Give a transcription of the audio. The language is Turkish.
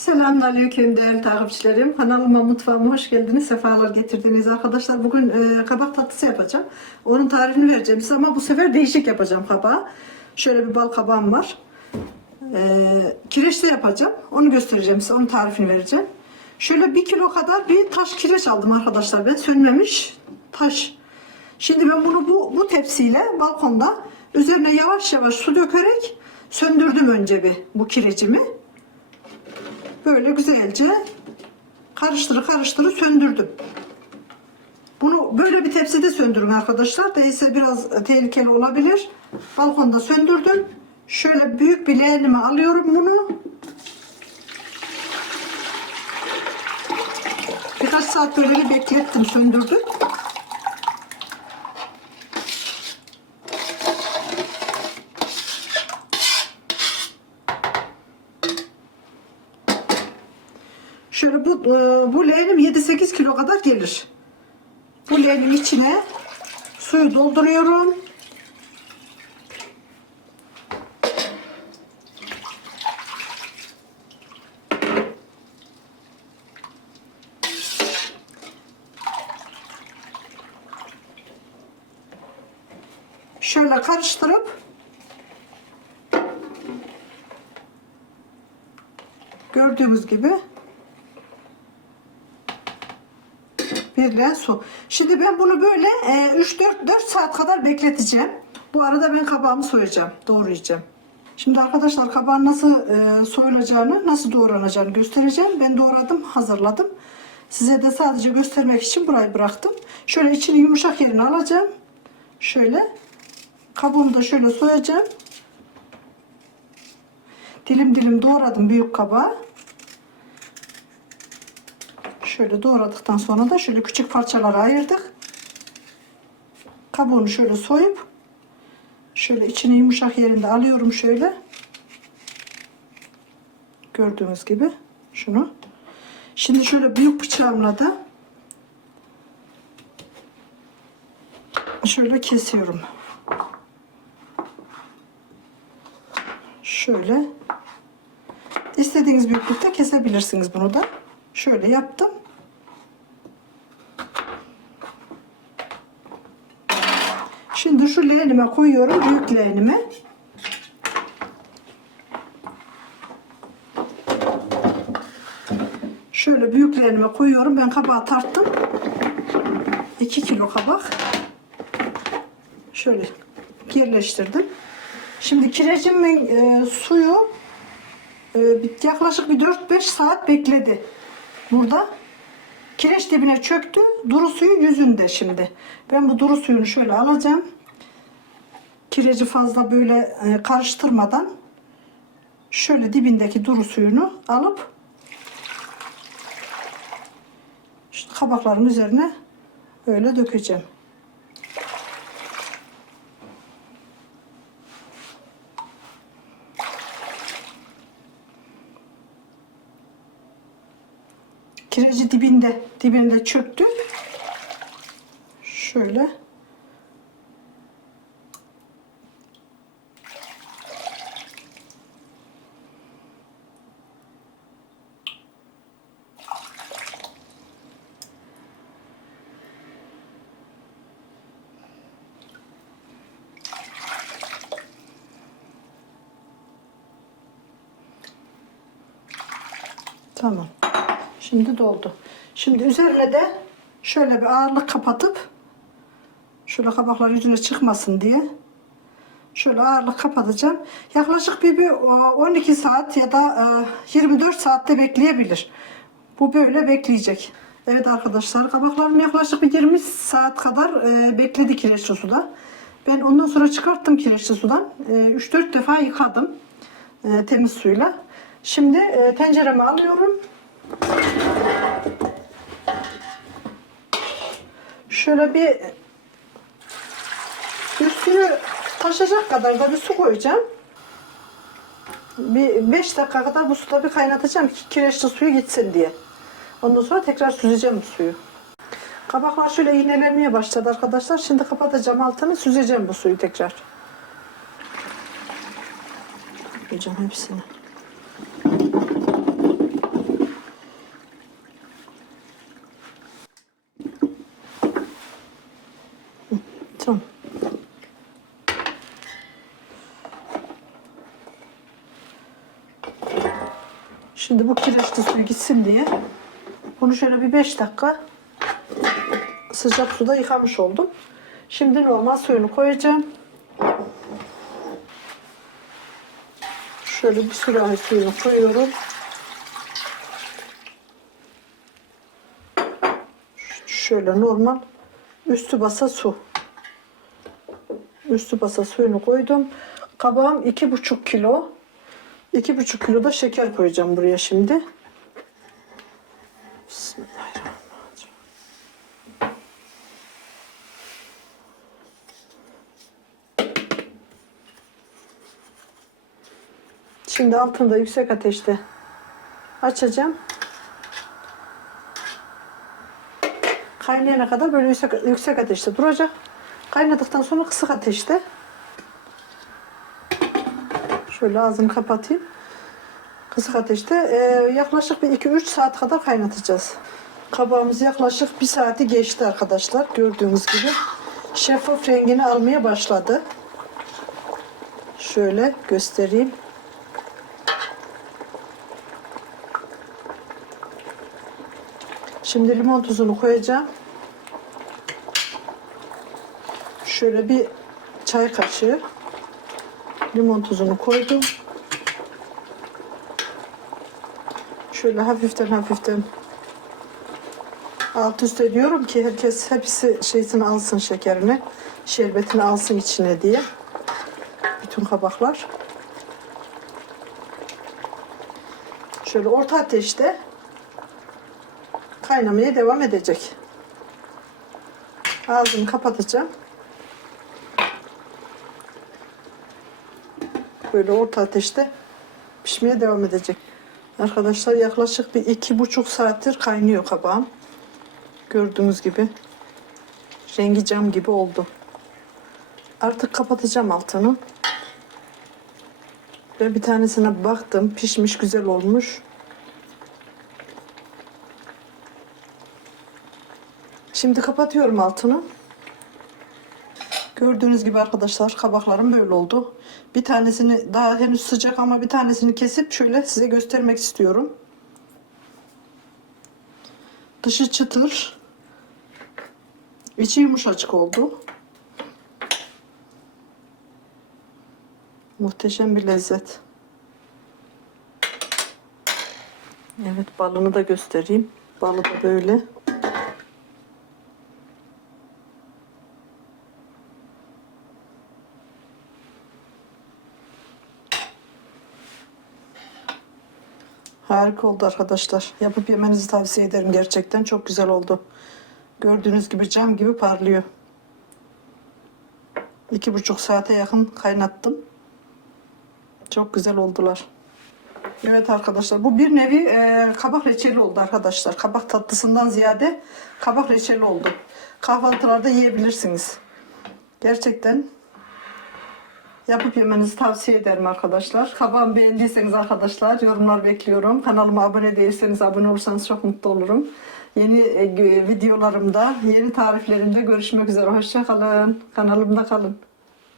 Selamünaleyküm değerli takipçilerim. Kanalıma mutfağıma hoş geldiniz. Sefalar getirdiniz arkadaşlar. Bugün e, kabak tatlısı yapacağım. Onun tarifini vereceğim size ama bu sefer değişik yapacağım kabağı. Şöyle bir bal kabağım var. E, kireçle yapacağım. Onu göstereceğim size. Onun tarifini vereceğim. Şöyle bir kilo kadar bir taş kireç aldım arkadaşlar. Ben sönmemiş taş. Şimdi ben bunu bu, bu tepsiyle balkonda üzerine yavaş yavaş su dökerek söndürdüm önce bir bu kirecimi. Böyle güzelce karıştırı karıştırı söndürdüm. Bunu böyle bir tepside söndürün arkadaşlar. Değilse biraz tehlikeli olabilir. Balkonda söndürdüm. Şöyle büyük bir leğenime alıyorum bunu. Birkaç saat böyle beklettim söndürdüm. Şöyle bu e, bu leğenim 7-8 kilo kadar gelir. Bu leğenin içine suyu dolduruyorum. Şöyle karıştırıp gördüğünüz gibi leğen su. Şimdi ben bunu böyle 3-4 saat kadar bekleteceğim. Bu arada ben kabağımı soyacağım, doğrayacağım. Şimdi arkadaşlar kabağın nasıl e, soyulacağını, nasıl doğranacağını göstereceğim. Ben doğradım, hazırladım. Size de sadece göstermek için burayı bıraktım. Şöyle içini yumuşak yerini alacağım. Şöyle kabuğumu da şöyle soyacağım. Dilim dilim doğradım büyük kabağı. Şöyle doğradıktan sonra da şöyle küçük parçalara ayırdık. Kabuğunu şöyle soyup şöyle içini yumuşak yerinde alıyorum şöyle. Gördüğünüz gibi şunu. Şimdi şöyle büyük bıçağımla da şöyle kesiyorum. Şöyle istediğiniz büyüklükte kesebilirsiniz bunu da. Şöyle yaptım. Leğenime koyuyorum. Büyük leğenime. Şöyle büyük leğenime koyuyorum. Ben kabağı tarttım. 2 kilo kabak. Şöyle yerleştirdim. Şimdi kirecimin e, suyu e, yaklaşık bir 4-5 saat bekledi. Burada kireç dibine çöktü. Duru suyu yüzünde şimdi. Ben bu duru suyunu şöyle alacağım. Kireci fazla böyle e, karıştırmadan şöyle dibindeki duru suyunu alıp şu kabakların üzerine böyle dökeceğim. kireci dibinde dibinde çöktü. Şöyle Tamam. Şimdi doldu. Şimdi üzerine de şöyle bir ağırlık kapatıp şöyle kabaklar yüzüne çıkmasın diye şöyle ağırlık kapatacağım. Yaklaşık bir, bir 12 saat ya da e, 24 saatte bekleyebilir. Bu böyle bekleyecek. Evet arkadaşlar kabaklarım yaklaşık bir 20 saat kadar e, bekledi kireçli suda. Ben ondan sonra çıkarttım kireçli sudan. E, 3-4 defa yıkadım e, temiz suyla. Şimdi e, tencereme alıyorum. Şöyle bir üstünü taşacak kadar da bir su koyacağım. Bir 5 dakika kadar bu suda bir kaynatacağım ki kireçli suyu gitsin diye. Ondan sonra tekrar süzeceğim bu suyu. Kabaklar şöyle iğnelenmeye başladı arkadaşlar. Şimdi kapatacağım altını süzeceğim bu suyu tekrar. Koyacağım hepsini. Şimdi bu kireçli suyu gitsin diye bunu şöyle bir 5 dakika sıcak suda yıkamış oldum. Şimdi normal suyunu koyacağım. Şöyle bir sürahi suyunu koyuyorum. Şöyle normal üstü basa su. Üstü basa suyunu koydum. Kabağım iki buçuk kilo. İki buçuk kilo da şeker koyacağım buraya şimdi. Bismillahirrahmanirrahim. Şimdi altında yüksek ateşte açacağım. Kaynayana kadar böyle yüksek, yüksek ateşte duracak. Kaynadıktan sonra kısık ateşte. Şöyle ağzını kapatayım. Kısık ateşte e, yaklaşık bir 2-3 saat kadar kaynatacağız. Kabağımız yaklaşık bir saati geçti arkadaşlar. Gördüğünüz gibi şeffaf rengini almaya başladı. Şöyle göstereyim. Şimdi limon tuzunu koyacağım. Şöyle bir çay kaşığı limon tuzunu koydum. Şöyle hafiften hafiften alt üst ediyorum ki herkes hepsi şeysini alsın şekerini, şerbetini alsın içine diye. Bütün kabaklar. Şöyle orta ateşte kaynamaya devam edecek. Ağzını kapatacağım. Böyle orta ateşte pişmeye devam edecek. Arkadaşlar yaklaşık bir iki buçuk saattir kaynıyor kabağım. Gördüğünüz gibi rengi cam gibi oldu. Artık kapatacağım altını. Ve bir tanesine baktım pişmiş güzel olmuş. Şimdi kapatıyorum altını. Gördüğünüz gibi arkadaşlar kabaklarım böyle oldu. Bir tanesini daha henüz sıcak ama bir tanesini kesip şöyle size göstermek istiyorum. Dışı çıtır. içi yumuşacık oldu. Muhteşem bir lezzet. Evet balını da göstereyim. Balı da böyle. Harika oldu arkadaşlar. Yapıp yemenizi tavsiye ederim gerçekten. Çok güzel oldu. Gördüğünüz gibi cam gibi parlıyor. İki buçuk saate yakın kaynattım. Çok güzel oldular. Evet arkadaşlar bu bir nevi e, kabak reçeli oldu arkadaşlar. Kabak tatlısından ziyade kabak reçeli oldu. Kahvaltılarda yiyebilirsiniz. Gerçekten Yapıp yemenizi tavsiye ederim arkadaşlar. Kabağımı beğendiyseniz arkadaşlar yorumlar bekliyorum. Kanalıma abone değilseniz abone olursanız çok mutlu olurum. Yeni e, videolarımda, yeni tariflerimde görüşmek üzere. Hoşçakalın. Kanalımda kalın.